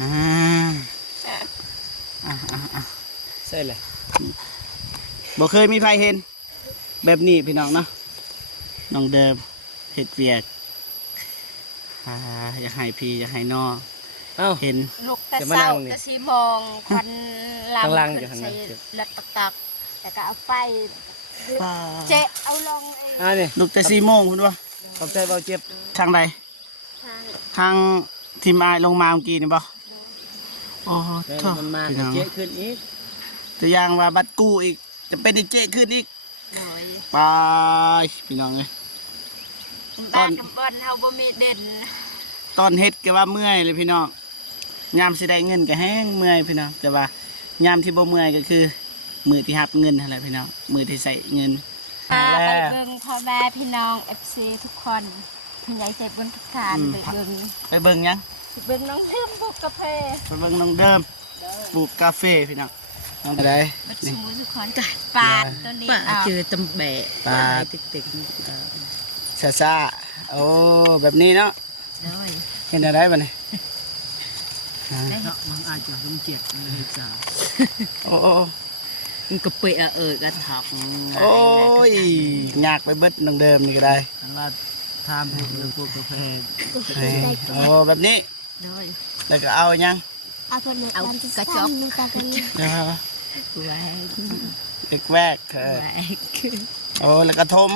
อ่าใช่เลยบ่เคยมีใครเห็นแบบนี้พี่น้องเนาะน้องเดิมเฮ็ดเวียกอยากให้พี่อยากให้น้องเห็นลูกแต่เศร้าแต่สีมองควันลำขึ้นใส่เลือดตักแต่ก็เอาไฟเจ๊เอาลงนี่ลูกแต่4 โมงคุณวะขอบใจเบาเจ็บทางใดทางทีมอายลงมาเมื่อกี้นี่บ่โอ้โหมันมาเจ๊ขึ้นอีกตัวอย่างว่าบัตรกู้อีกจะเป็นเจ๊ขึ้นอีกไปพี่น้องเลยบ้านบอลเฮาบ่มีเด่นตอนเฮ็ดก็ว่าเมื่อยเลยพี่น้องยามสิได้เงินก็แห้งเมื่อยพี่น้องแต่ว่ายามที่บ่เมื่อยก็คือมือที่รับเงินอะไรพี่น้องมือที่ใส่เงินไปเบิ่งพ่อแม่พี่น้อง FC ทุกคนพี่ใหญ่ใจบุญทุกท่านไปเบิ่งยังไปเบิ่งน้องเดิมปลูกกาแฟไปเบิ่งน้องเดิมปลูกกาแฟพี่น้องอะไรนี่สุขอนปาดตัวนี้เจอตำแบะปาดติ๊กซาโอ้แบบนี้เนาะเห็นอะไรบ้างเนี่ยน้องอาจจะต้องเจ็บเลยจ้าโอ้มันก็เปะกระถับโอ้ยยากไปเบิดน้องเดิมนี่ก็ได้ทางลาดทำพวกเรื่องพวกกาแฟโอ้แบบนี้แล้วก็เอายังเอากระจกเด็กแวกโอ้แล้วก็ทม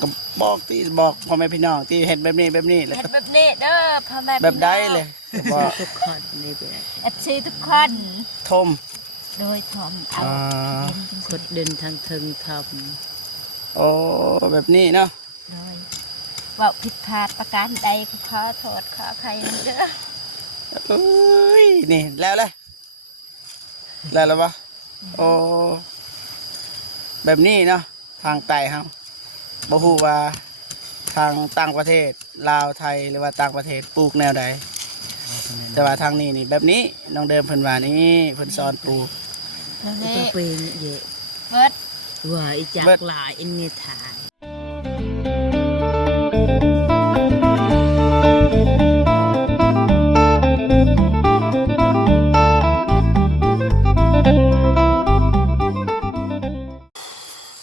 ก็บอกที่บอกพ่อแม่พี่น้องที่เห็นแบบนี้แล้วก็แบบนี้เด้อพ่อแม่แบบได้เลยบอกทุกคนนี่แบบFC ทุกคน ทมโดยทมเอากดเดินทางถึงทำโอ้แบบนี้เนาะโดยว่าผิดพลาดประการใดขอโทษขออภัยเด้อเอ้ยนี่แล้วปะโอ้แบบนี้เนาะทางไต่ครับบ่ฮู้ว่าทางต่างประเทศลาวไทยหรือว่าต่างประเทศปลูกแนวใดแต่ว่าทางนี้นี่แบบนี้น้องเดิมเพิ่นว่านี่เพิ่นสอนปลูกตัวเป็นเยอะเบิดว่าอีจากหลายอินเนทาย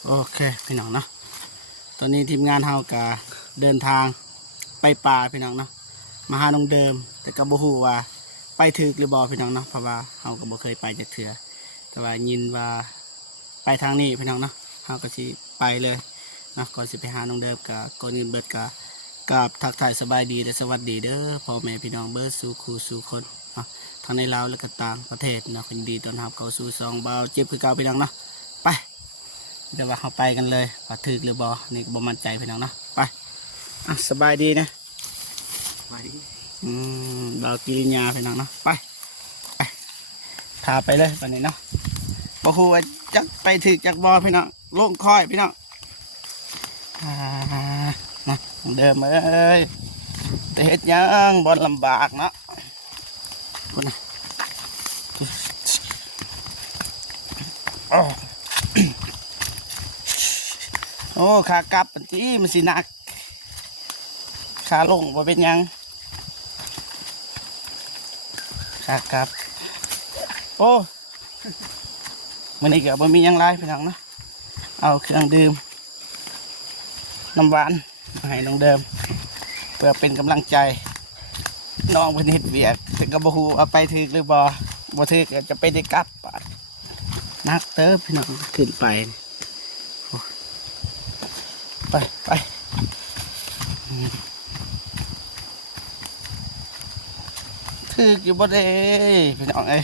โอเคพี่น้องเนาะตอนนี้ทีมงานเฮาก็เดินทางไปป่าพี่น้องเนาะมาหาน้องเดิมแต่ก็บ่ฮู้ว่าไปถึกหรือบ่พี่น้องเนาะเพราะว่าเฮาก็บ่เคยไปจักเทื่อแต่ว่ายินว่าไปทางนี้พี่น้องเนาะเฮาก็สิไปเลยนะก่อนสิไปหาน้องเดิมก็ก่อนอื่นเบิดก็กับทักทายสบายดีและสวัสดีเด้อพ่อแม่พี่น้องเบิดสู่คู่สู่คนเนาะทั้งในลาวและก็ต่างประเทศเนาะยินดีต้อนรับเข้าสู่ซองเบาเจ็บคือเก่าพี่น้องเนาะไปเดี๋ยวว่าเขาไปกันเลยว่าถึกหรือบ่นี่ก็บ่มั่นใจพี่น้องเนาะไปสบายดีนะเรากิริยาพี่น้องเนาะไปพาไปเลยวันนี้เนาะบ่ฮู้ว่าจักไปถึกจักบ่พี่น้องลงค่อยพี่น้องนะเดิมเลยแต่เฮ็ดยังบ่ลำบากเนาะคุณนะโอ้ขากลับที่มันสิหนักขาลงบ่เป็นยังขากลับโอ้มันนี่ก็บ่มียังไรพี่น้องนะเอาเครื่องดื่มน้ำหวานมาให้น้องเดิมเพื่อเป็นกำลังใจน้องเพิ่นเฮ็ดเวียกแต่ก็บ่ฮู้เอาไปถึกหรือบ่ถึกจะไปได้กลับนักเติบพี่น้องขึ้นไปถึกอยู่บ่ได้พี่น้องเอ้ย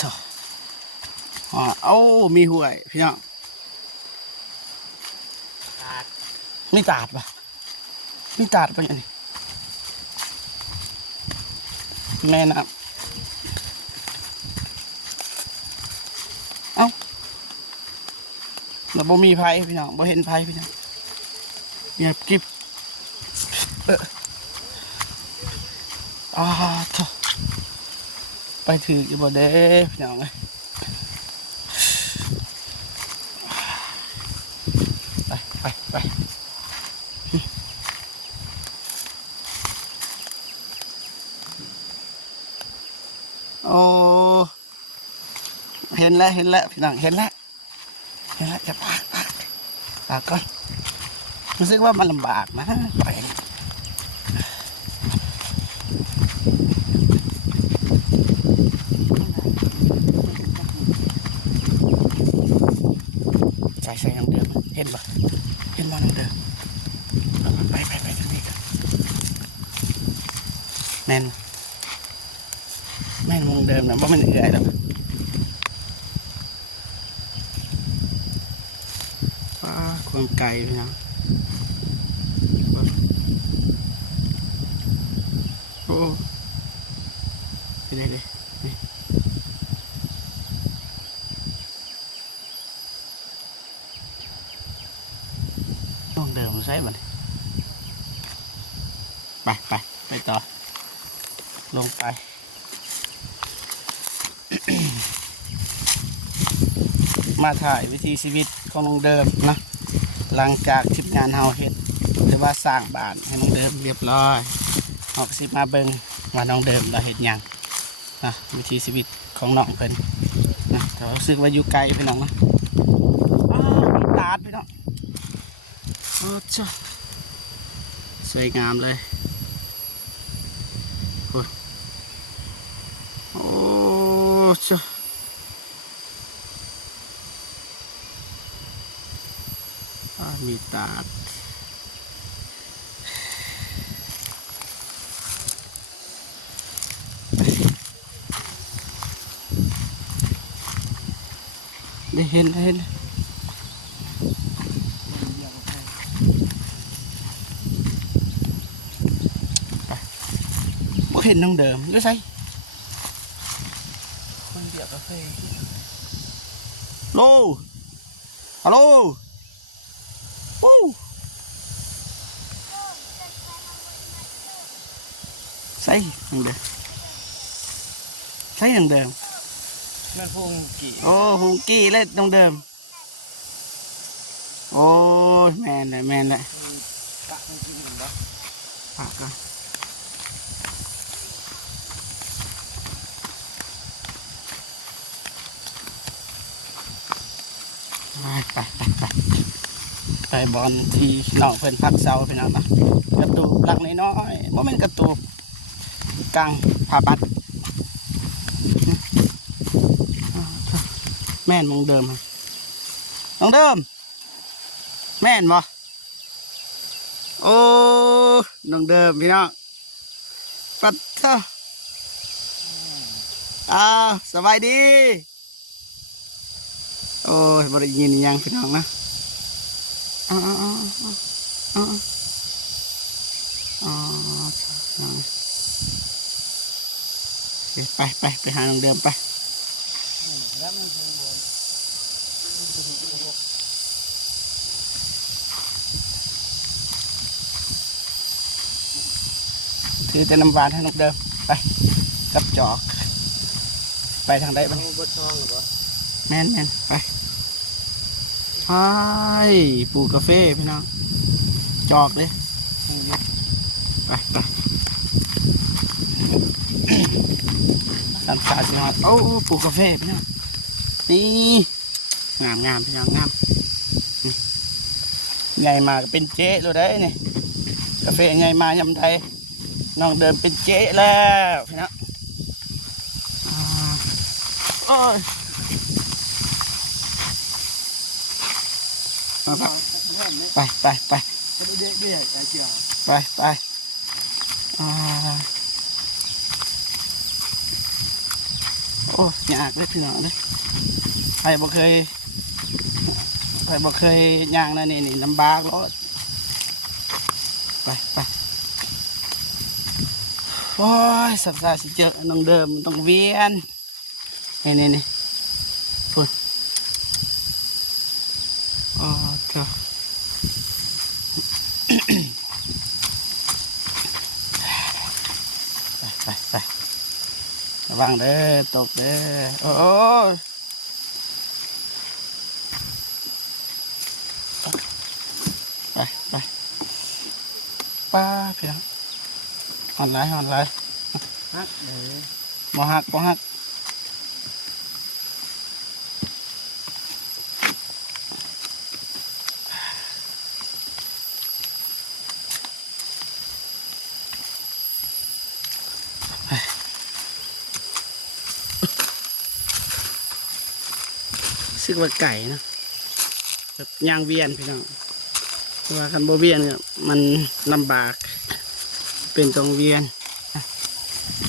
จ้ะเอ้ามีห่วยพี่น้องมีตาดปะมีตาดปะอย่างนี้แม่นะเอ้าเราบ่มีไผ่พี่น้องบ่เห็นไผ่พี่น้องเงียบกิ๊บจ้ะไปถืออยู่บ่เด้พี่น้องเลย เห็นแล้วพี่น้องเห็นแล้วจะปากก่อนรู้สึกว่ามันลำบากนะไปใส่น้ำเดิมเห็นปะน้ำเดิมไปทางนี้กันแม่นมองเดิมนะว่ามันเอื่อยแล้วความไกลพี่น้องโอ้ไปเลยนี่ต้องเดิมใช่ไหมไปต่อลงไป มาถ่ายวิถีชีวิตของน้องเดิมนะหลังจากทีมงานเฮาเฮ็ดหรือว่าสร้างบ้านให้น้องเดิมเรียบร้อยออกสิมาเบิ่งว่าน้องเดิมเราเฮ็ดหยังนะวิถีชีวิตของน้องเพิ่นนะแต่รู้สึกว่าอยู่ไกลพี่น้องนะมีตาดพี่น้องโอ้จ้าสวยงามเลยโอ้จ้ามีตาดได้เห็นบ่เห็นน้องเดิมด้วยใช่คนเดียวกาแฟโลฮัลโหลวู้ใส่น้องเดิมนั่นพงกี่ โอ้ฮุงกี้เล่นน้องเดิมโอ้แม่นเลย ปะมันกินกันปะ ปากกันไปบอลที่น้องเพิ่นพักเสาพี่น้องนะกระตูบหลักน้อยๆบ่แม่นกระตูบกลางผ้าบัดแม่นมองเดิมน้องเดิมแม่นบ่โอ้น้องเดิมพี่น้องปัดเถอะสบายดีโอ้ยบริยินยังพี่น้องนะไปหาน้องเดิมไปถือแต่น้ำหวานให้น้องเดิมไปกับจอกไปทางใดบ้าง บดซองหรือเปล่า แม่นไปปลูกกาแฟพี่น้องจอกเลยไปสันสาสิฮอดโอ้ปลูกกาแฟพี่น้องนี่งามพี่น้องงามใหญ่มาก็เป็นเจ๊เลยได้นี่กาแฟใหญ่มายำไทยน้องเดินเป็นเจ๊แล้วพี่น้องโอ้ยไปโอ้ยากเลยพี่น้องเลยใครบ่เคยย่างนะนี่ลำบากรถไปโอ้ยสัปดาห์สิเจอน้องเดิมต้องเวียนนี่ฝุ่นโอ้เถอะไประวังเด้อตกเด้อโอ้ไปป้าพี่น้องหอนไลน์ฮักบ่หัก สึกว่าไก่นะแบบย่างเวียนพี่น้องเพราะว่าคันโบเวียนเนี่ยมันลำบากเป็นตรงเวียน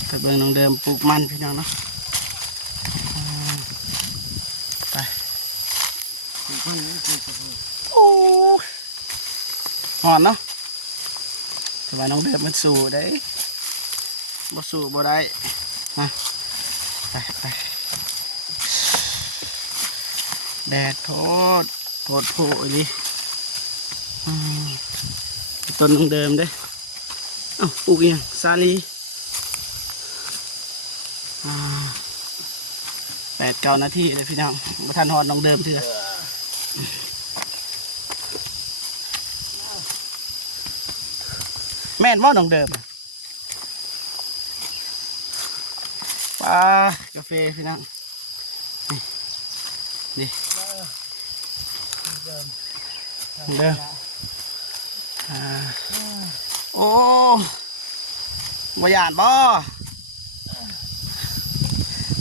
แต่เบิ่งน้องเดิมปลูกมันพี่น้องเนาะไปโอ้หอนเนาะแต่ว่าน้องเดิมมันสู้ได้บ่สู้บ่ได้นะไปแดดโทษโผล่อีต้นน้องเดิมเด้เอ้าปลูกยังสาลี8-9 นาทีเลยพี่น้องบ่ทันฮอดน้องเดิมเถื่อแม่นบ่น้องเดิมปลากาแฟพี่น้องนี่น้องเดิมโอ้บ่ย่านบ่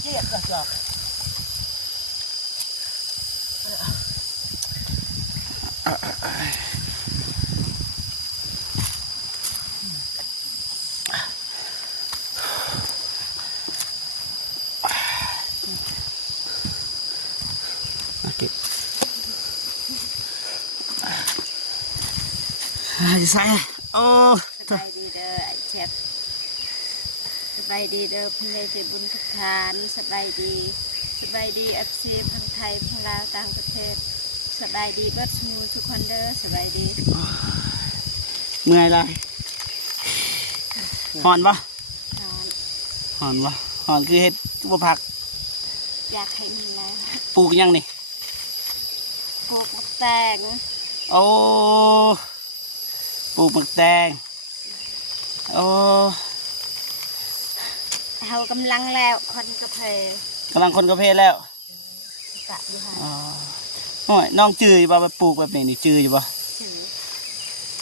เจี๊ยบกระสอบ ใส่โอ้ สบายดีเด้อไอ้แชทสบายดีเด้อพี่ในใจบุญทุกท่านสบายดีเอฟซีทั้งไทยทั้งลาวต่างประเทศสบายดีเบิดสมูทุกคนเด้อสบายดี เมื่อยไรหอนปะ นอน หอนปะหอนคือเห็ดบัวผัก อยากให้มีนะ ปลูกยังนี่ พวกมักแตง โอ้ปลูกหมึกแดงโอ้ เฮากำลังแล้วคนกาแฟ กำลังคนกระเพาะแล้ว กะอยู่ค่ะ อ๋อโอ้ยน้องจืออยู่ป่ะไปปลูกแบบนี้นี่จืออยู่ป่ะ ชื่อ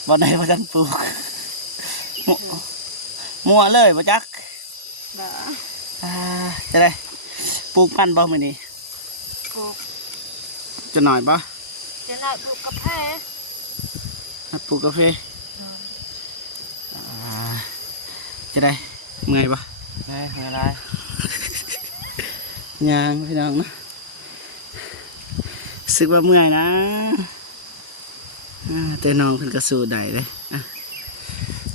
บ่ได้บ่ทันปลูกมั่วเลยบ่จัก บ่ จะได้ปลูกมันบ่มื้อนี้ ปลูก จะหน่อยป่ะ จะหน่อยปลูกกาแฟ ปลูกกาแฟจะได้เมื่อยป่ะ นี่อะไร ยางพี่น้องนะรู้สึกว่าเมื่อยนะแต่น้องเพิ่นก็สู้ได้เลย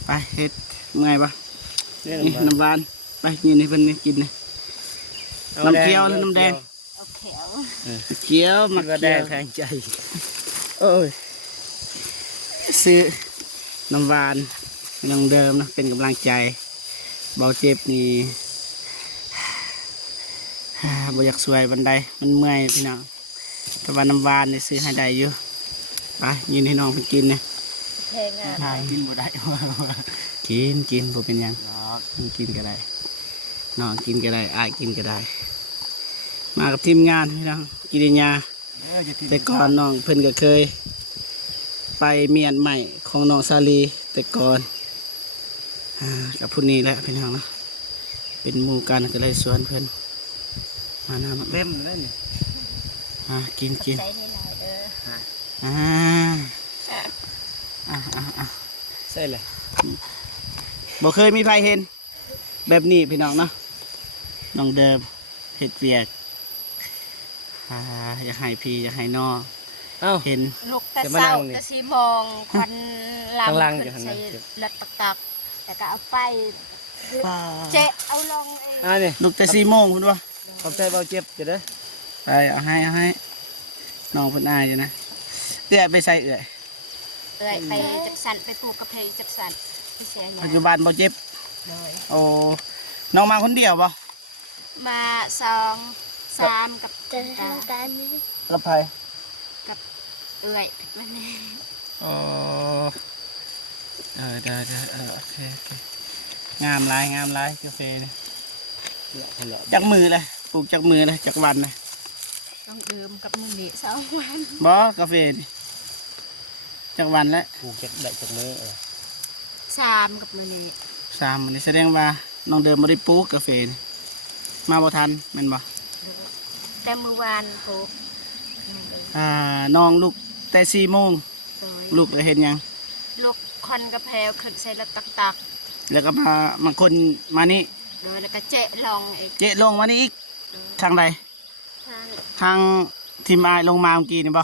ไปเฮ็ดเมื่อยป่ะนี่น้ำหวานไปยืนให้เพิ่นนี่กินนี่น้ำเขียวหรือน้ำแดง เอาเขียว เขียวมัก ก็ เขี ได้ ยว แทงใจ โอ้ยซื้อน้ำหวานน้องเดิมนะเป็นกำลังใจเบาเจ็บนี่บ่อยากสวยบันไดมันเมื่อยพี่น้องแต่ว่าน้ำหวานนี่ซื้อให้ได้อยู่ไปยืนให้น้องเพิ่นกินเนี่ย เพลงอ่ะ ถ่ายกินบ่ได้ กินบ่เป็นหยังกินก็ได้น้องกินก็ได้อ้ายกินก็ได้ มากับทีมงานพี่น้องกิริยาแต่ก่อนน้องเพิ่นก็เคย ไปเมียนใหม่ของน้องซาลีแต่ก่อนกับผู้นี้แหละพี่น้องเนาะเป็นหมู่กันก็เลยสวนเพิ่นมาน้ำ เล่มเล่น กิน ใจให้หน่อยเด้อ ใช่เลย บ่เคยมีใครเห็น แบบนี้พี่น้องเนาะน้องเดิมเห็ดเวียกอยากให้พี่อยากให้น้อง เอ้า เห็น ลูกแต่ จะมา เศร้า นั่งนี่ แต่สีมองควันลาม ข้างล่างอยู่ ขึ้น ข้าง ใส่ ใน เลือดตักแต่ก็เอาไปเจ๊เอาลงเอง นี่ ลูกแต่4 โมงคุณวะ ขอบใจเบาเจ็บจะได้ ไปเอาให้น้องเพิ่นอายอยู่นะเอื้อยไปใส่เอื้อย เอ้ยไปจักสันไปปลูกกาแฟจักสันไม่เสียหยั ปัจ ง จุบันบ่เจ็บ เลย โอ้น้องมาคนเดียวบ่ มา2 3กับตา กับไผ เอ้ยมันนี่ โอ้ได้โอเคงามหลายกาแฟเนี่ยจักมือเลยปลูกจักมือเลยจักวันเลย ต้องดื่มกับมือนี่2 วัน บ่กาแฟนี่จักวันแล้ว ผูกเจ็บได้จากมือ 3กับมือนี่ 3วันนี้แสดงว่าน้องเดิมบ่ได้ปลูกกาแฟนี่มาบ่ทันแม่นบ่ แต่มื้อวานปลูก น้องลูกแต่4 โมง โดย ลูกเลยเห็นหยัง ลูกคนกระเพราขึ้นใส่รถตัก แล้วก็มาคนมานี่ โดยแล้วก็เจ๊ลองอีก เจ๊ลงมานี่อีก โดย ทางใด ทาง ทางทีมอายลงมาเมื่อกี้นี่บ่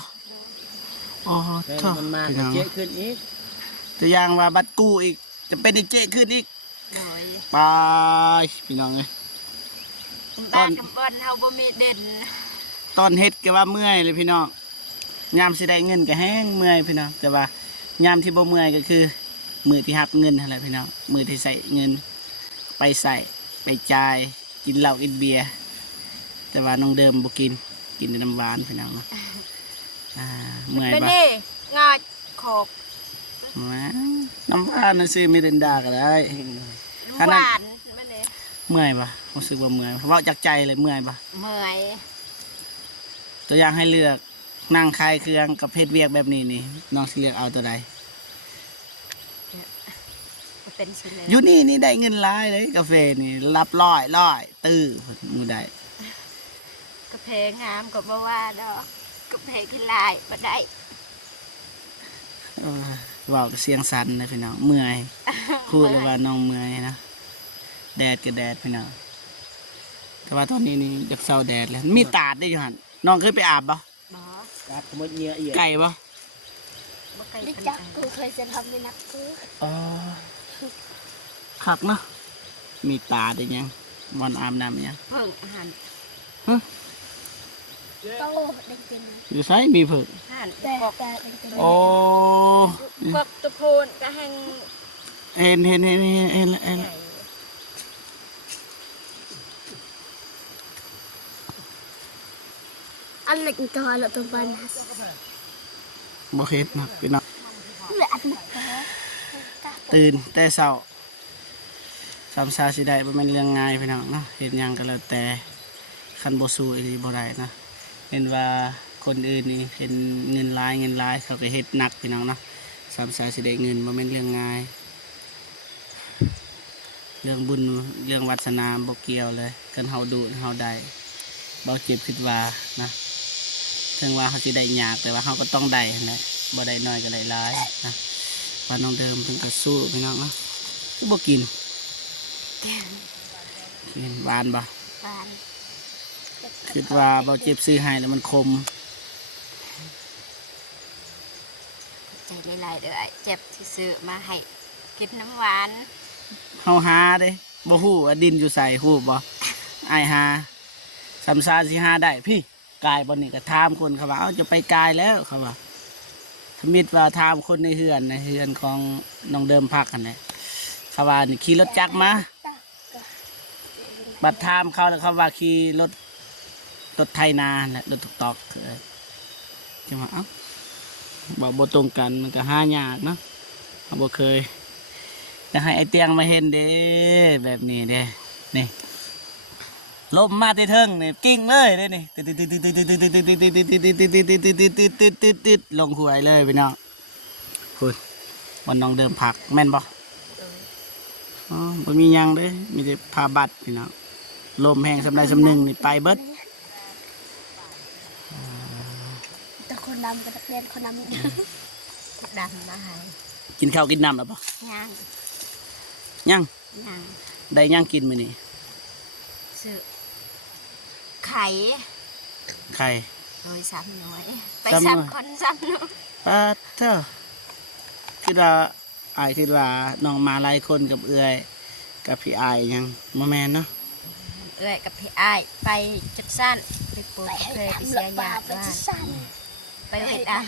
โอ้ แม่ โถ่ มันมา พี่ ก็ น้อง เจ๊ขึ้นอีก ตัวอย่างว่าบัตรกู้อีก จะเป็นไอ้เจ๊ขึ้นอีก โดย ไปพี่น้องเอ้ย บ้านกำบอนเฮาบ่มีเด่น ตอนเฮ็ดก็ว่าเมื่อยเลยพี่น้องยามสิได้เงินก็แห้งเมื่อยพี่น้องแต่ว่ายามที่บ่เมื่อยก็คือมือที่หับเงินนั่นแหละพี่น้องมือที่ใส่เงิน ไปใส่ไปจ่ายกินเหล้ากินเบียร์แต่ว่าน้องเดิมบ่กินแต่น้ำหวานพี่น้องเนาะเมื่อย เป็น ปะ นี่งอโขก มาน้ำหวานนั่นซื้อมิรินดาก็ได้ ข ห นาด วานแม่นี่ เมื่อยปะรู้สึกว่าเมื่อยเว้าจากใจเลยเมื่อยปะ เมื่อย ตัวอย่างให้เลือกนั่งคลายเครื่องกับเพชรเวียกแบบนี้นี่น้องสิเลือกเอาตัวใด ก็เป็นสิเลย อยู่นี่ได้เงินหลายเลยกาแฟนี่รับร้อยตื้อมือได้ กระเพงามก็บ่ว่าดอกกระเพงขี้ลายบ่ได้ เออเว้ากับเสียงสั่นนะพี่น้องเมื่อยพูดเลยว่าน้องเมื่อยนะแดดก็แดดพี่น้องแต่ว่าตอนนี้นี่อยากเศร้าแดดแล้วมีตาดได้อยู่หันน้องเคยไปอาบปะ บ่ กัดขมดเหยื่อเอียด ไก่ปะ บ่ไกล รู้ ปาน จัก ใด กูเคยจะทำในนักกู อ๋อคักเนาะมีตาได้ยังวันอาบน้ำยัง เพิ่งอาหาร โตเด็กเป็น อยู่ไสมีเผือก อาหาร แต่ กบ แต่เด็กเป็น โอ้ กบตะโพนก็แห้ง เห็นใหญ่ อันเล็กตัวอันเล็กตัวบ้านนะ บ่เห็นนะพี่น้อง เหลืออันเล็กตัว ตื่นแต่เช้าสามชาสิได้บ่แม่นเรื่องง่ายพี่น้องเนาะเฮ็ดหยังก็แล้วแต่คันบ่สู้อีหลีบ่ได้นะเห็นว่าคนอื่นนี่เห็นเงินหลายเขาก็เฮ็ดหนักพี่น้องเนาะสามชาสิได้เงินบ่แม่นเรื่องง่าย เรื่องบุญเรื่องวาสนาบ่เกี่ยวเลยกันเฮาดูเฮาได้บ่เจ็บคิดว่านะถึงว่าเขาสิได้ยากแต่ว่าเฮาก็ต้องได้นั่นแหละบ่ได้น้อยก็ได้หลายนะว่าน้องเดิมเพิ่นก็สู้พี่น้องเนาะคือบ่กินหวานบ่ ปาน คิดว่าบ่เจ็บซื้อให้แล้วมันคม ใจหลายๆเด้อเจ็บที่ซื้อมาให้กินน้ำหวาน เฮาหาเด้บ่ฮู้ว่าดินอยู่ไสฮู้บ่อ้ายหาสำซาสิหาได้พี่กายบ่นี่ก็ถามคนเขาว่าเอ้าจะไปกายแล้วเขาว่าถ้ามิดว่าถามคนในเฮือนของน้องเดิมพักกันแหละเขาว่านี่ขี่รถจักรมาบัดถามเขาแล้วเขาว่าขี่รถไถนาแหละรถตอกจังว่าเอ้าบอกบ่ตรงกันมันก็หายากเนาะเขาบ่เคยจะให้ไอเตียงมาเห็นเด้แบบนี้เด้นี่ลมมาที่เทิงนี่กิ้งเลยเด้นี่ติดลงหวยเลยพี่น้องคุณวันน้องเดิมผักแม่นบ่อ๋อบ่มียังเด้มีแต่พาบัตรพี่น้องลมแห้งสำใดสำหนึ่งนี่ไปเบิด แต่คนดำกับนักเรียนคนดำ ดำมาให้ กินข้าวกินน้ำแล้วบ่ ย่าง ยัง ย่าง ได้ยังกินมื้อนี้ ซื้อไข่ ไข่ โดยซ้ำน้อยไป ซ้ำน้อย ซ้ำคนซ้ำน้อย ปาเถอะคิดว่าอายคิดว่าน้องมาหลายคนกับเอื้อยกับพี่อายยังบ่แม่นเนาะ เอ้ยกับพี่อ้ายไปจุดสั้นไปปลูกเคยไป ทำ เสีย ปลาย า เป็น ว่า สั้น ไปเฮ็ดอ่ะ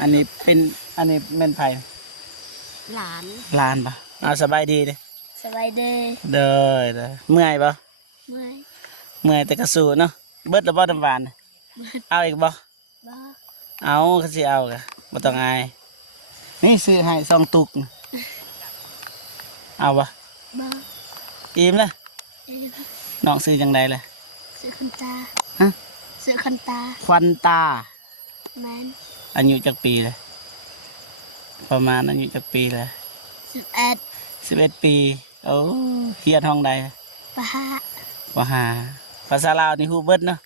อันนี้แม่นไผ หลาน ลานปะเอาสบายดีเด้ สบายดี เด้อเมื่อยปะ เมื่อย เมื่อยแต่กระสูเนาะเบิดแล้วบ่น้ำหวานน่ะเอาอีกบ่ บ่ เอาก็สิเอากะบ่ต้องอายนี่ซื้อให้2 ตุกน่ะเอาบ่ บ่ อิ่มละ เอ้ย น้องซื้อจังไดล่ะ ซื้อคันตา ฮะ ซื้อคันตา ควันตา แมน อายุจักปีเลยประมาณอายุจักปีเลย 11 11 ปีโอ้เฮียนห้องใด ปะฮะ บ่หาภาษาลาวนี่ฮู้เบิดเนาะ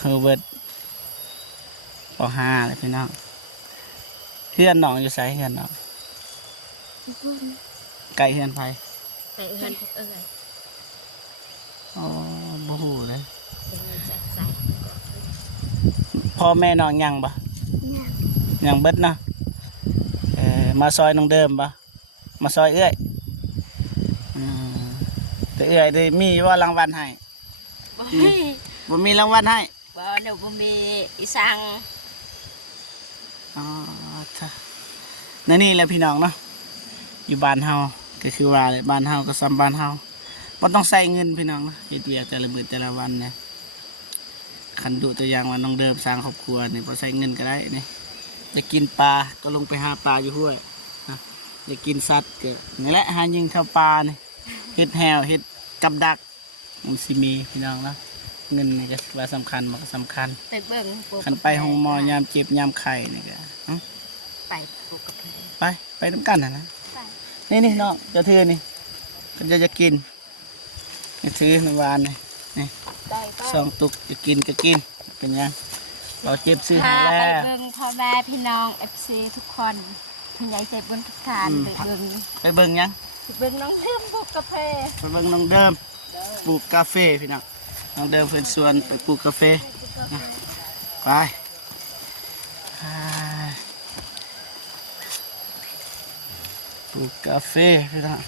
เฮอร์เบิร์ตป .5 เลยพี่น้องเฮือนน้องอยู่ไสเฮือนน้อง บุญ ไกลเฮือนไผ ไปเอิ้นอ๋อบ่ฮู้เลย เป็นไงจัดใส่ พ่อแม่น้องยังบ่ เนี่ย ยังเบิดเนาะมาซอยน้องเดิมบ่มาซอยเอื้อยอืมแต่เอื้อยได้มีว่ารางวัลให้ บ่ให้ บ่มีรางวัลให้ บ่หนูบ่มีอีสัง อ๋อท่านั่นนี่แหละพี่น้องเนาะอยู่บ้านเฮาก็คือว่าเลยบ้านเฮาก็ซ้ำบ้านเฮาบ่ต้องใส่เงินพี่น้องเนาะเฮ็ดเวียกแต่ละมื้อแต่ละวันเนี่ยคันดูตัวอย่างว่าน้องเดิมสร้างครอบครัวนี่บ่ใส่เงินก็ได้นี่อยากกินปลาก็ลงไปหาปลาอยู่ห้วยนะอยากกินสัตว์ก็นี่แหละหายิงแถวปลานี่เฮ็ดแหวเฮ็ดกับดักมันสิมีพี่น้องเนาะเงินนี่ก็ว่าสำคัญมันก็สำคัญ ไปเบิ่งปลูก คันไปห้องหมอยามเจ็บยามไข้นี่ก็ ไปปลูกกาแฟ ไปน้ำกันนะ ไป นี่น้องจะถือนี่ก็จะกินนี่ถือในวานนี่ ได้ก็ สองตุกจะกินก็กินเป็นยังเราเจ็บซื้อ พา ให้ ไป แล้ว เบิ่งพ่อแม่พี่น้อง FC ทุกคนผู้ใหญ่ใจบุญทุกท่านไปเบิ่ง ไปเบิ่งยัง ไปเบิ่งน้องเพิ่มปลูกกาแฟ ไปเบิ่งน้องเดิมปลูกกาแฟพี่น้องน้องเดิมเพิ่นชวนไปปลูกกาแฟนะไปปลูกกาแฟพี่น้อง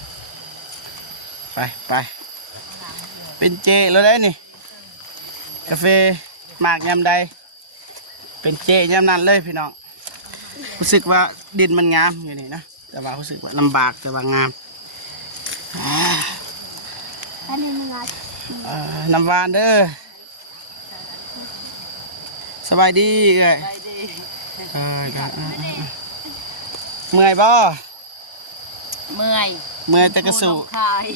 ไปเป็นเจแล้วได้นี่กาแฟหมากยำใดเป็นเจยำนั้นเลยพี่น้องรู้สึกว่าดินมันงามอยู่นี่นะแต่ว่ารู้สึกว่าลำบากแต่ว่างาม อันนี้มันงัด น้ำหวานเด้อสบายดีเอ้ยเมื่อยบ่ เมื่อย เมื่อยแต่กระสุ คาย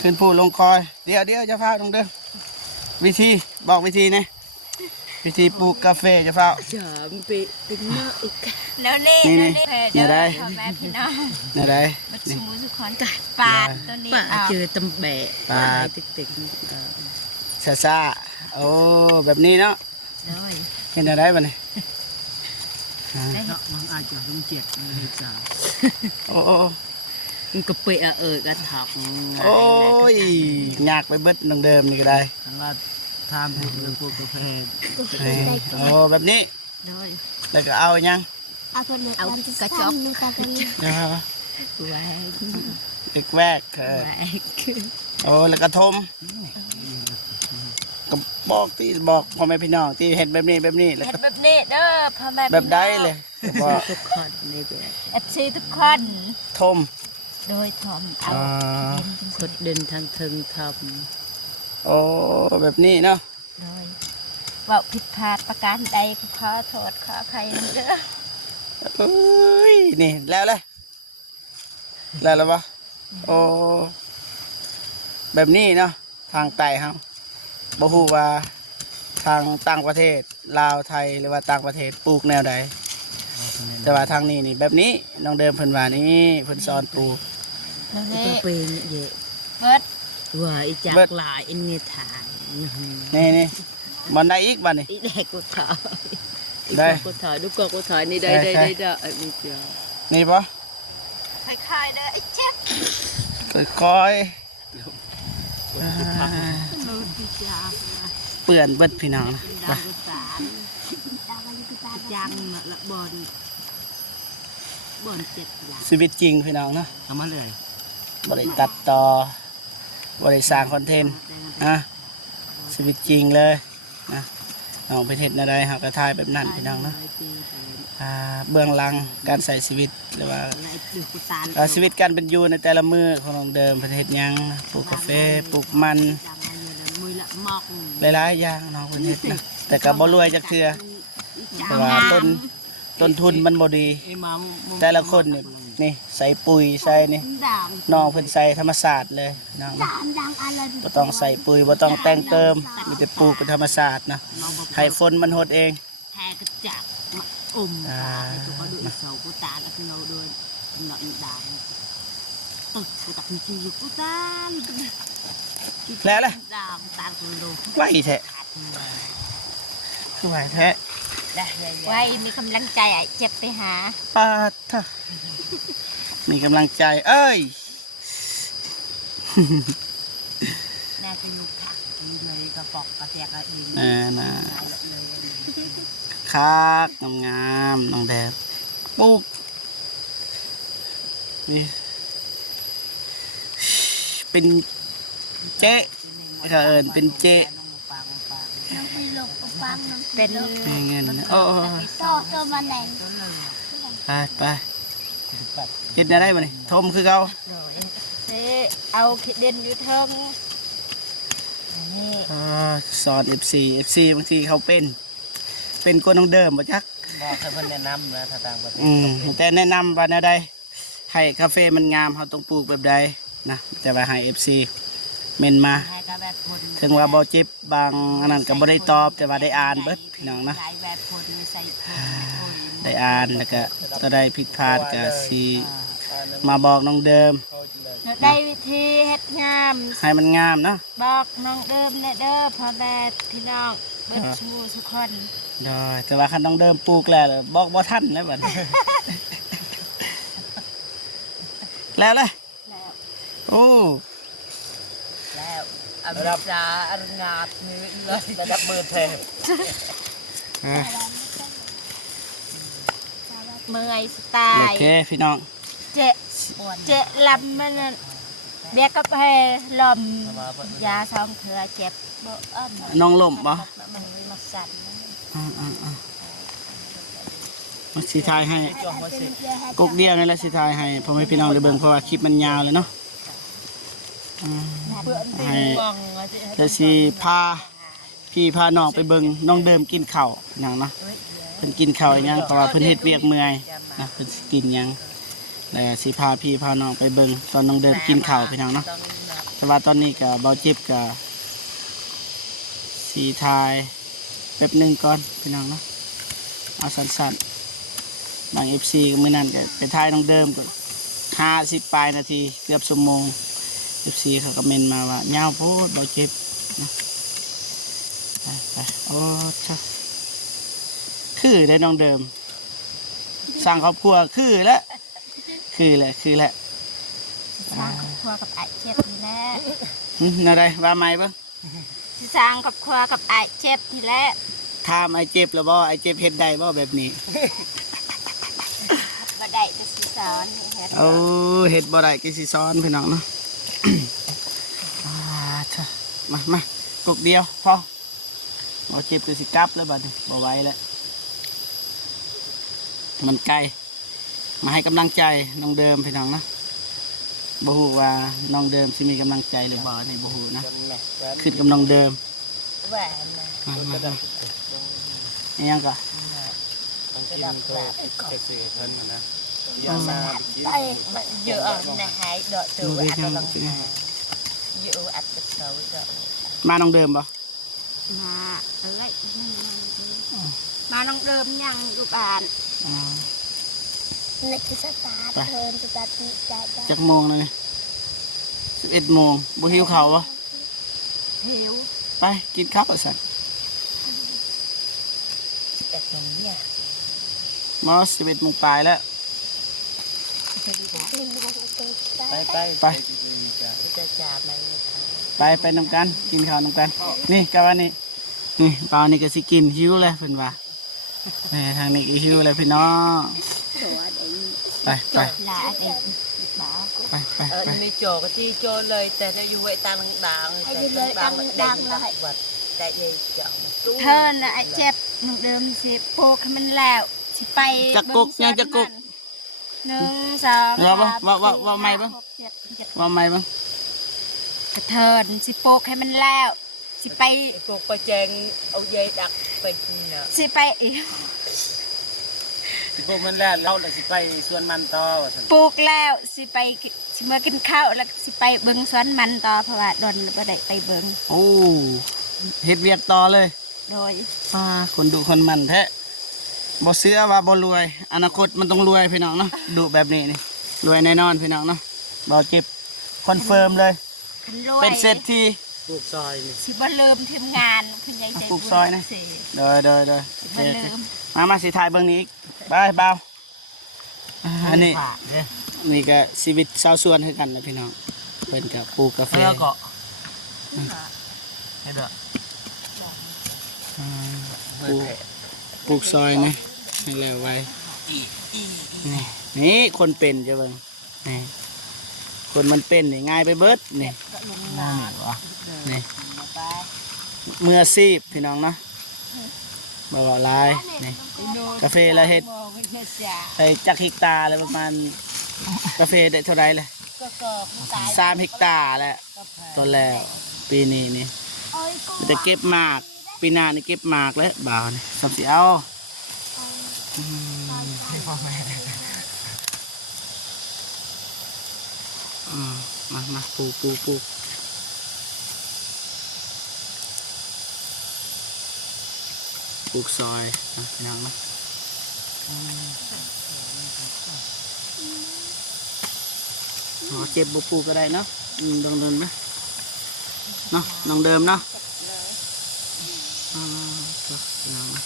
ขึ้นผู้ลงคอยเดี๋ยวจะพาตรงเด้อวิธีบอกวิธีนี่วิธีปลูกกาแฟจะพา จามไปถึงหน้าอก แล้วนี่ นี่ เด้อ ได้ พ่อแม่พี่น้อง นี่ได้ มา นี่ ชิมทุกคนปาดตัวนี้ ป่า เอา เจอตำแบะ ปาด ตึก ซาโอ้แบบนี้เนาะ เลย เห็นอะไรบ้างนี่ มันอาจจะต้องเจ็บในเหตุการณ์ โอ้ มันก็เปะกระถัก โอ้ยยากไปเบิดน้องเดิมนี่ก็ได้ ทางลาดทานพูดเรื่องพวกกาแฟ โอ้แบบนี้ เลย แล้วก็เอายัง เอาคนเล็ก เอากระจก นึงกันนี้ เดี๋ยว แหวก เด็กแวก แหวก โอ้แล้วก็ทมก็บอกที่บอกพ่อแม่พี่น้องที่เห็นแบบนี้แล้ว เห็น ก็ แบบนี้เด้อพ่อแม่ แบบได้เลยก็บอก ทุกคนในแบบ เอฟซีทุกคน ทม โดยทอมเอา คดเดินทางเทิงท โอ้แบบนี้เนาะ โดยว่าผิดพลาดประการใดก็ขอโทษขออภัยเด้อ เอ้ยนี่แล้วเลยแล้วปะโอ้แบบนี้เนาะทางไต่ครับบ่ฮู้ว่าทางต่างประเทศลาวไทยหรือว่าต่างประเทศปลูกแนวใดแต่ว่าทางนี้นี่แบบนี้น้องเดิมเพิ่นว่านี่เพิ่นสอนปลูก แล้ว ำ นี่ ก็เป็นเยอะ เบิด ว่าไอ้จากหลายเงี้ยฐาน นี่มันได้อีกบ้านี่ อีแดกกูถอย ได้ กูถอยดูกกูถอยนี่ได้ ใช่ ได้นี่เจ้า นี่ปะ คล้ายๆเด้อไอ้เจ็บ ค่อย รูดพิจา ๆเปื่อนเบิดพี่น้องนะไป ดาวสาร ดาวมันคือตา ยังละบอลเจ็บอย่าง ชีวิตจริงพี่น้องเนาะ ทำมาเลย บ่ได้ตัดต่อบ่ได้สร้างคอนเทนต์นะชีวิตจริงเลยนะน้องไปเฮ็ดอะไรเฮาก็ถ่ายแบบนั้นพี่น้องเนาะเบื้องหลังการใช้ชีวิตหรือว่า ชีวิตการเป็นอยู่ในแต่ละมือของน้องเดิมประเทศยังปลูกกาแฟปลูกมันหลายๆอย่างน้องประเทศนะแต่ก็บ่รวยจักเทื่อแต่ว่าต้นทุนมันบ่ดี แต่ละคนนี่ใส่ปุ๋ยใส่นี่น้องเพิ่นใส่ธรรมชาติเลยน้องนะ ดังอะไร บ่ต้องใส่ปุ๋ยบ่ต้องแต่งเติมมีแต่ปลูกเป็นธรรมชาตินะให้ฝนมันหดเอง แทกระจับอมตาตัวเขาดูเสากูตาแล้วคือเราโดนหน่อยด่างกูตักมีชีอยู่กูตา แล้วเลย ด่างตากูโดน ไว้แท้ คือไหวแท้ ได้เลย ไว้มีกำลังใจไอ้เจ็บไปหา ปาดเถอะมีกำลังใจเอ้ย น่าจะยุกค่ะมีเลยกระปอกกระแตกอะไรเอง น่ะ ตายเลย คักงามๆน้องแดดปลูกนี่เป็นเจ๊เขาเอิญเป็นเจ๊ น้องมีลูกฟังน้อง เป็น นี่เงินนะโอ้ ตัวมันแดง ไปไปกินอะไรมาเนี่ยทมคือเขา เอาขี้เด่นอยู่เทิงนี่ สอน FC บางทีเขาเป็นคนน้องเดิมบ่จัก บอกให้เพิ่นแนะนำนะถ้าต่างประเทศ แต่แนะนำว่าแนวใดให้คาเฟ่มันงามเขาต้องปลูกแบบใดนะแต่ว่าให้ FC เมนมา ให้กับแบบคน ถึงว่าบ่เจ็บบางอันนั้นก็บ่ได้ตอบแต่ว่าได้อ่านเบิดพี่น้องนะ ใช้แบบคนใส่คน ได้อ่านแล้วก็ตัวใดผิดพลาดก็สิมาบอกน้องเดิม ได้วิธีเฮ็ดงาม ให้มันงามเนาะ บอกน้องเดิมแน่เด้อพ่อแม่พี่น้องเบิดชูทุกคน ได้แต่ว่าคันน้องเดิมปลูกแล้วบอกบ่ทันแล้วบัดนี้ แล้วเลย แล้ว โอ้ แล้วอเมริกาอรงงาดนี่เลย ระดับมือแทน เมื่อยสไต โอ ล์ เคพี่น้อง เจ๊ลำมันนั่นเบียกกับให้ลมยาซองเถื่อเจ็บบ่อ้อม น้องล่มบ่ มันมาสั่น มาสิทายให้กกเดียวนี่แหละสิทายให้พ่อแม่พี่น้องได้เบิ่งเพราะว่าคลิปมันยาวเลยเนาะให้จะสิพาพี่พาน้องไปเบิ่งน้องเดิมกินข้าวหนังเนาะเพิ่นกินข้าวอีหยังเพราะว่าเพิ่นเฮ็ดเวียกเมื่อยนะเพิ่นสิกินหยังแล้วสิพาพี่พาน้องไปเบิ่งตอนน้องเดิมกินข้าวพี่น้องเนาะแต่ว่าตอนนี้ก็เบาเจ็บก็สิทายแป๊บหนึงก่อนพี่น้องเนาะเอาสั้นๆบาง FC ก็มื้อนั้นก็ไปทายน้องเดิมก็50ปลายนาทีเกือบชั่วโมง FC เขาก็เมนมาว่ายาวโพดเบาเจ็บนะไปโอ้ช่าคือได้น้องเดิมสร้างครอบครัวคือแล้วคือแหละ สร้างครอบครัวกับไอ้เจ็บนี่แหละ อะไรว่าไม่บ้าง สิสร้างครอบครัวกับไอ้เจ็บนี่แหละ ถามไอ้เจ็บแล้วบ่ไอ้เจ็บเฮ็ดได้บ่แบบนี้ บ่ได้จะสิสอนให้เฮ็ด เอาเฮ็ดบ่ได้ก็สิสอนพี่น้องเนาะ ช่ามากกเดียวพอบ่เจ็บก็สิกลับแล้วบัดนี้บ่ไหวแล้วมันไกลมาให้กำลังใจน้องเดิมพี่น้องนะบ่ฮู้ว่าน้องเดิมสิมีกำลังใจหรือบ่นี่บ่ฮู้นะขึ้นกับน้องเดิม แหวนนะ มาอีหยังก็ ต้องกินโทษไปซื้อเพิ่นนะยาซากิน เยอะนะหายดอกตัวอัดกำลังเยอะอัดกระเซาดอก มาน้องเดิมบ่ มามาน้องเดิมยังอยู่บ้าน อ๋อ เล็กสตาร์ทเทินสตาร์ทจ่าย จักโมงเลย11 โมงบ่หิวข้าวบ่ เพว ไปกินข้าวสั่น แต่ตรงเนี้ย มอ11 โมงปลายแล้ว ไป จะจ่ามัน ไปนำกันกินข้าวนำกัน นี่กับอันนี้นี่เปล่านี่ก็สิกินหิวเลยเพิ่นว่าแม่ทางนี้ก็หิวเลยพี่น้องไป ลาเองบ่ ไป มีโจก็ที่โจเลยแต่ถ้าอยู่ไว้ตังดังดังเลยวัดแต่ยังจัง เธอน่ะไอ้เจ็บน้องเดิมสิโปกให้มันแล้วสิไป จักกุกยังจักกุก 1 2 ว่าไม่บ้าง ว่าไม่บ้าง กระเทินสิโปกให้มันแล้วสิไป พวกประแจงเอาใยดักไปเนี่ย สิไปอีก พวกมันแล้วเราสิไปสวนมันต่อว่าซั่น ปลูกแล้วสิไปสิมากินข้าวแล้วสิไปเบิ่งสวนมันต่อเพราะว่าดนบ่ได้ไปเบิ่ง โอ้เฮ็ดเวียกต่อเลย โดย คนดุคนมันแท้บ่เชื่อว่าบ่รวย อนาคตมันต้องรวยพี่น้องเนาะดุแบบนี้นี่รวยแน่นอนพี่น้องเนาะบ่เจ็บคอนเฟิร์มเลย คันรวย เป็นเศรษฐี ปลูกซอยนี่ สิบ่ลืมทีมงานคุณยายใจ ปลู บุ ก ญ ซอยนะ เส เด้อเด้อเด้อ สิบ่ลืม มาสิถ่ายเบิ่งนี้อีกไปเบาอันนี้ ฝากเด้อ นี่ก็ชีวิตชาวสวนคือกันนะพี่น้องเพิ่นก็ปลูกกาแฟ แล้วก็ให้เด้อ อ่า เปิดแผล ปลูกซอยนะให้แล้วไว้นี่นี่คนเป็นจะเบิ่งนี่คนมันเป็นนี่ง่ายไปเบิดนี่ ก็ลง นั่ น้ นนี่วะ ำ นี่ ไป เมื่อซีบพี่น้องเนาะบ่าวลายนี่ กาแฟละเฮ็ด มองไม่เฮ็ดจ้ะ ใส่จักเฮกตาร์เลยประมาณกาแฟได้เท่าไรเลย ก็กอบผู้ตาย 3เฮกตาร์แหละ ก็แพ้ ตอนแล้วปีนี้นี่มันจะเก็บหมากปีหน้านี่เก็บหมากแล้วบ่าวนี่สับสิเอาอืม ให้พ่อแม่ มาปลูกปลูกซอยนะพี่น้องนะอ๋อเจ็บบุปลูกก็ได้เนาะลองเดินไหมเนาะลองเดิมเนาะก็พี่น้องนะ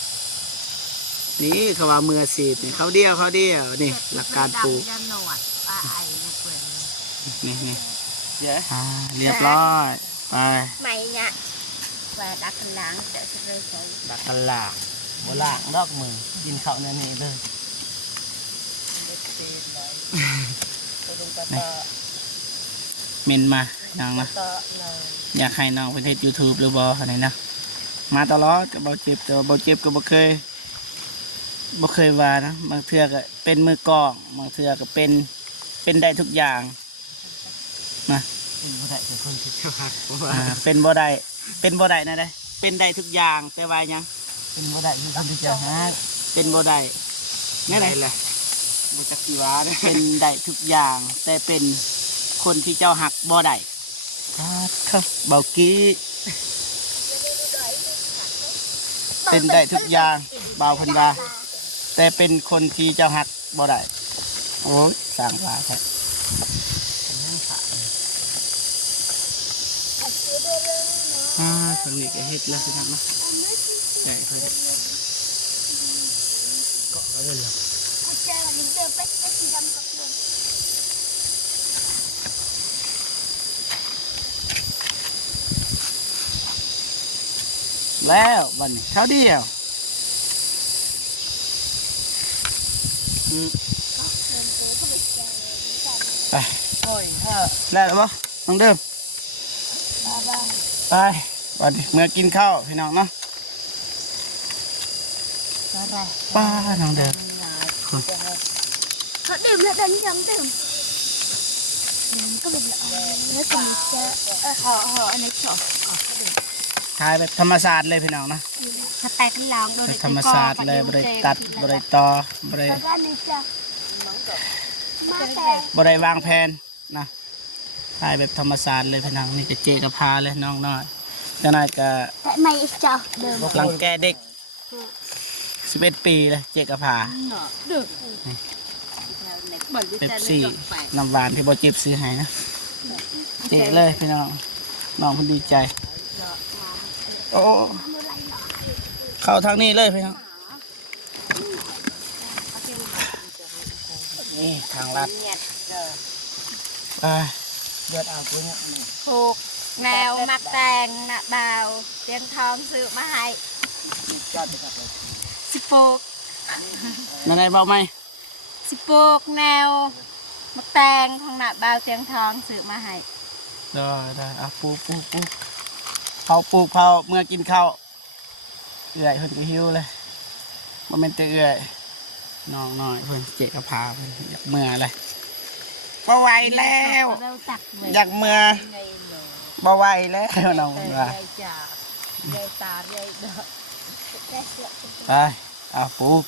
นี่เขาว่ามือสีนี่เขาเดียวนี่หลักการปลูก ยันหนวดปลาไอ้เปิด นี่ เดี๋ยว เรียบร้อยไป ไม่เนี่ยว่าดักกันหลังแต่สิเลยใส่ ดักกันลากบ่ลากดอกมือกินข้าวนั่นนี่เลย เมนมาน้องนะอยากให้น้องไปเทศ YouTube หรือบออะไรนะมาตลอดกับเบาเจ็บแต่ว่าเบาเจ็บก็บ่เคยว่านะบางเทื่อก็เป็นมือกลองบางเทื่อก็เป็นได้ทุกอย่างนะ เป็นบ่ได้เป็นคนที่ชอบหักเพราะว่า เป็นบ่ได้นะได้เป็นได้ทุกอย่างแต่ว่ายัง เป็นบ่ได้เป็นคนที่จะหัก เป็นบ่ได้แนี่ไหน แหละบ่จักสิว่าเด้อ เป็นได้ทุกอย่าง แต่เป็นคนที่เจ้าหักบ่ได้ครับเบากี้เป็นได้ทุกอย่างเบาคนดาแต่เป็นคนที่เจ้าหักบ่ได้โอ้ยสร้างว่าครับทางนี้ก็เฮ็ดแล้วสิครับเนาะใหญ่เพิ่น ก็เลยล่ะ แล้ววันนี้เขาเดียวไป โอ้ยถ้า แล้วหรือเปล่าน้องเดิมไปวันนี้เมื่อกินข้าวพี่น้องเนาะ อะไร ป้าน้องเดิม เขาดื่มแล้วตอนนี้ยังดื่มก็เป็นละแล้วก็มีเจอ ขออันนี้สอง ทายแบบธรรมศาสตร์เลยพี่น้องนะ สแต็กหลังโดน แบบธรรมศาสตร์เลยบริตัดบริต่อบริ แล้วก็มีเจอมาแต่ บริวางแผนนะทายแบบธรรมศาสตร์เลยพี่น้องนี่จะเจกับพาเลยน้องน้อยเจ้านายก็ แต่ไม่เจอเดิม หลังแกเด็ก11 ปีเลยเจกับพา เนาะดึกบ่ได้ เป๊ป แต่ ซี่ จบไป น้ำหวานที่บอจิบซื้อให้นะเจเลยพี่น้องน้องคนดีใจโอ้เข้าทางนี้เลยพี่น้องนี่ทางลัด เนี่ย ไป เดือดเอากูเนี่ย ผูกแนวมักแตงนะดาวเตียงทองซื้อมาให้ จัดไปครับ สิปลูก นั่นไงเบาไหม สิปลูกแนวมักแตงของนะดาวเตียงทองซื้อมาให้ ได้อ่ะปลูกเผาปลูกเผาเมื่อกินข้าวเอื่อยเพิ่นก็หิวเลยบ่แม่นแต่เอื่อยน้องน้อยเพิ่นเจกับพาเพิ่นอยากเมื่อเลยบ่ไหวแล้ว เราตักไว้ อยากเมื่อ ไงเนาะ บ่ไหวแล้วน้องเพิ่นว่า ได้จ่าได้ตาได้ดอก ไปเอาปลูก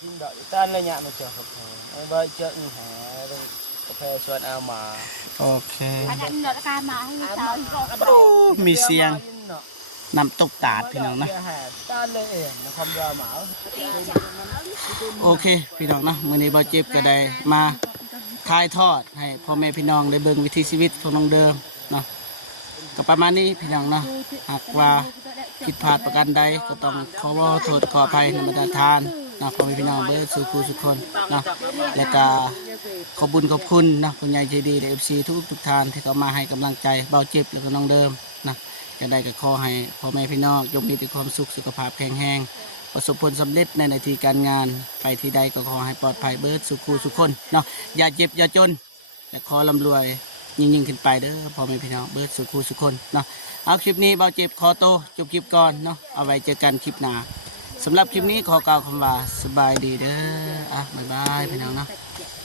จริงดอกต้านระยะมาเจอครับไอ้บ่เจออีหาตรงกาแฟชวนเอามา โอเค อันนั้นเดี๋ยวการมาให้ตอนก็ โอ้มีเสียงน้ำตกตาดพี่น้องนะ ต้านเลยเองนะคำยาหมา โอเคพี่น้องเนาะมื้อนี้บ่าวเจ็บก็ได้มาถ่ายทอดให้พ่อแม่พี่น้องได้เบิ่งวิถีชีวิตของน้องเดิมเนาะ ก็ประมาณนี้พี่น้องเนาะหากว่าผิดพลาดประการใดก็ต้องขอโทษขออภัยในบรรดาทานนะพ่อแม่พี่น้องเบิดสู่คู่ทุกคนเนาะและก็ขอบคุญขอบคุณนะผู้ใหญ่ใจดีและ FC ทุกท่านที่เข้ามาให้กำลังใจเบาเจ็บแล้วก็น้องเดิมนะจะได้ก็ขอให้พ่อแม่พี่น้องจงมีแต่ความสุขสุขภาพแข็งแรงประสบผลสำเร็จในหน้าที่การงานไปที่ใดก็ขอให้ปลอดภัยเบิดสู่คู่ทุกคนเนาะอย่าเจ็บอย่าจนและขอร่ำรวยยิ่งขึ้นไปเด้อพ่อแม่พี่น้องเบิดสู่คู่ทุกคนเนาะเอาคลิปนี้เบาเจ็บขอโตจบคลิปก่อนเนาะเอาไว้เจอกันคลิปหน้าสำหรับคลิปนี้ขอกล่าวคำว่าสบายดีเด้อบ๊ายบายพี่น้องเนาะ Hãy subscribe cho kênh Ghiền Mì Gõ để không bỏ lỡ